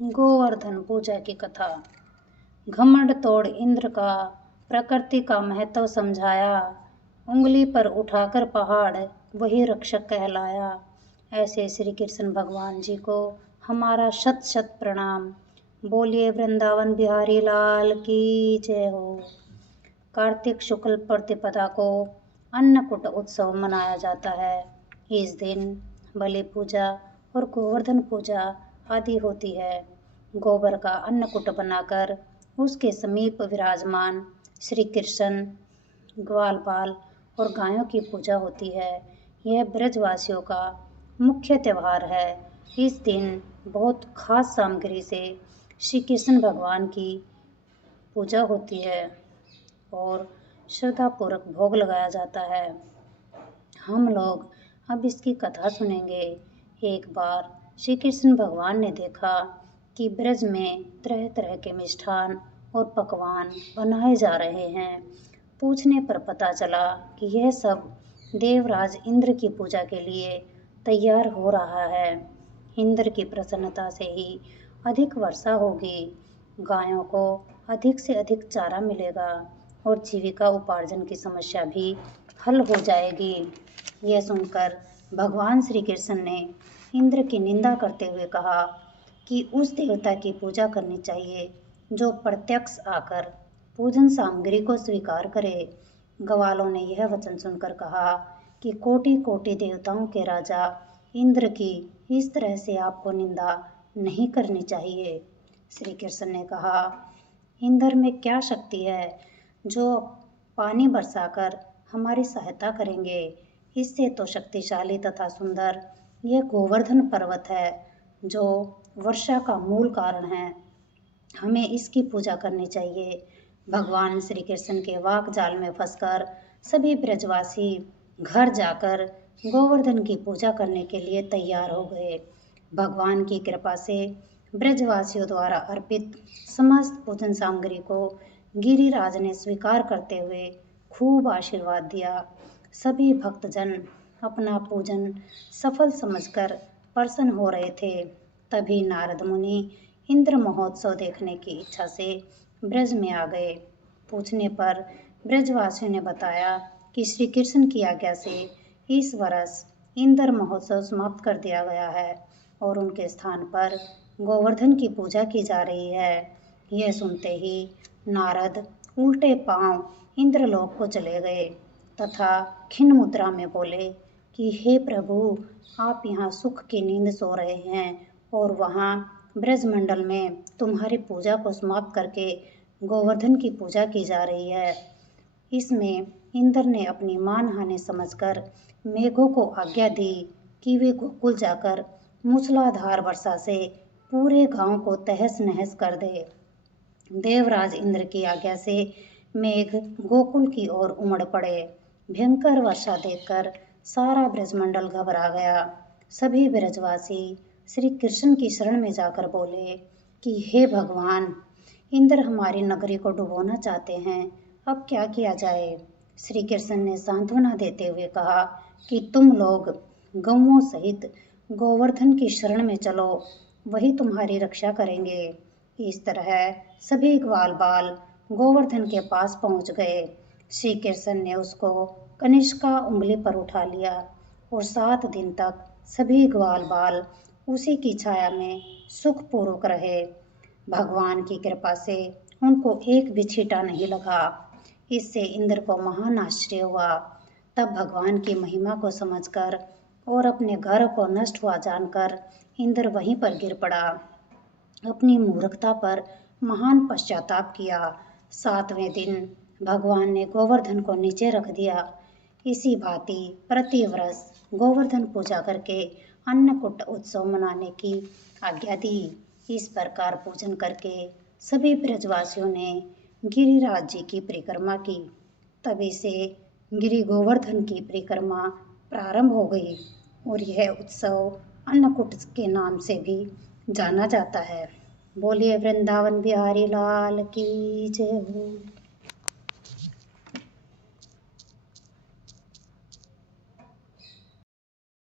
गोवर्धन पूजा की कथा। घमंड तोड़ इंद्र का प्रकृति का महत्व समझाया, उंगली पर उठाकर पहाड़ वही रक्षक कहलाया। ऐसे श्री कृष्ण भगवान जी को हमारा शत शत प्रणाम। बोलिए वृंदावन बिहारी लाल की जय हो। कार्तिक शुक्ल प्रतिपदा को अन्नकूट उत्सव मनाया जाता है। इस दिन बलि पूजा और गोवर्धन पूजा आदि होती है। गोबर का अन्नकूट बनाकर उसके समीप विराजमान श्री कृष्ण, ग्वाल बाल और गायों की पूजा होती है। यह ब्रजवासियों का मुख्य त्यौहार है। इस दिन बहुत खास सामग्री से श्री कृष्ण भगवान की पूजा होती है और श्रद्धापूर्वक भोग लगाया जाता है। हम लोग अब इसकी कथा सुनेंगे। एक बार श्री कृष्ण भगवान ने देखा कि ब्रज में तरह तरह के मिष्ठान और पकवान बनाए जा रहे हैं। पूछने पर पता चला कि यह सब देवराज इंद्र की पूजा के लिए तैयार हो रहा है। इंद्र की प्रसन्नता से ही अधिक वर्षा होगी, गायों को अधिक से अधिक चारा मिलेगा और जीविका उपार्जन की समस्या भी हल हो जाएगी। यह सुनकर भगवान श्री कृष्ण ने इंद्र की निंदा करते हुए कहा कि उस देवता की पूजा करनी चाहिए जो प्रत्यक्ष आकर पूजन सामग्री को स्वीकार करे। ग्वालों ने यह वचन सुनकर कहा कि कोटि कोटि देवताओं के राजा इंद्र की इस तरह से आपको निंदा नहीं करनी चाहिए। श्री कृष्ण ने कहा, इंद्र में क्या शक्ति है जो पानी बरसाकर हमारी सहायता करेंगे। इससे तो शक्तिशाली तथा सुंदर यह गोवर्धन पर्वत है जो वर्षा का मूल कारण है। हमें इसकी पूजा करनी चाहिए। भगवान श्री कृष्ण के वाक जाल में फंसकर सभी ब्रजवासी घर जाकर गोवर्धन की पूजा करने के लिए तैयार हो गए। भगवान की कृपा से ब्रजवासियों द्वारा अर्पित समस्त पूजन सामग्री को गिरिराज ने स्वीकार करते हुए खूब आशीर्वाद दिया। सभी भक्तजन अपना पूजन सफल समझकर प्रसन्न हो रहे थे। तभी नारद मुनि इंद्र महोत्सव देखने की इच्छा से ब्रज में आ गए। पूछने पर ब्रजवासियों ने बताया कि श्री कृष्ण की आज्ञा से इस वर्ष इंद्र महोत्सव समाप्त कर दिया गया है और उनके स्थान पर गोवर्धन की पूजा की जा रही है। यह सुनते ही नारद उल्टे पांव इंद्रलोक को चले गए तथा खिन्न मुद्रा में बोले कि हे प्रभु, आप यहाँ सुख की नींद सो रहे हैं और वहाँ ब्रजमंडल में तुम्हारी पूजा को समाप्त करके गोवर्धन की पूजा की जा रही है। इसमें इंद्र ने अपनी मानहानि समझकर मेघों को आज्ञा दी कि वे गोकुल जाकर मूसलाधार वर्षा से पूरे गांव को तहस नहस कर दे। देवराज इंद्र की आज्ञा से मेघ गोकुल की ओर उमड़ पड़े। भयंकर वर्षा देखकर सारा ब्रजमंडल घबरा गया। सभी ब्रजवासी श्री कृष्ण की शरण में जाकर बोले कि हे भगवान, इंद्र हमारी नगरी को डुबोना चाहते हैं, अब क्या किया जाए। श्री कृष्ण ने सांत्वना देते हुए कहा कि तुम लोग गौओं सहित गोवर्धन की शरण में चलो, वही तुम्हारी रक्षा करेंगे। इस तरह सभी ग्वाल बाल गोवर्धन के पास पहुंच गए। श्री कृष्ण ने उसको कनिष्का उंगली पर उठा लिया और 7 दिन तक सभी ग्वाल बाल उसी की छाया में सुखपूर्वक रहे। भगवान की कृपा से उनको एक भी छींटा नहीं लगा। इससे इंद्र को महान आश्चर्य हुआ। तब भगवान की महिमा को समझकर और अपने घर को नष्ट हुआ जानकर इंद्र वहीं पर गिर पड़ा। अपनी मूर्खता पर महान पश्चाताप किया। 7वें दिन भगवान ने गोवर्धन को नीचे रख दिया। इसी भांति प्रतिवर्ष गोवर्धन पूजा करके अन्नकूट उत्सव मनाने की आज्ञा दी। इस प्रकार पूजन करके सभी ब्रजवासियों ने गिरिराज जी की परिक्रमा की। तभी से गिरि गोवर्धन की परिक्रमा प्रारंभ हो गई और यह उत्सव अन्नकूट के नाम से भी जाना जाता है। बोलिए वृंदावन बिहारी लाल की जय हो।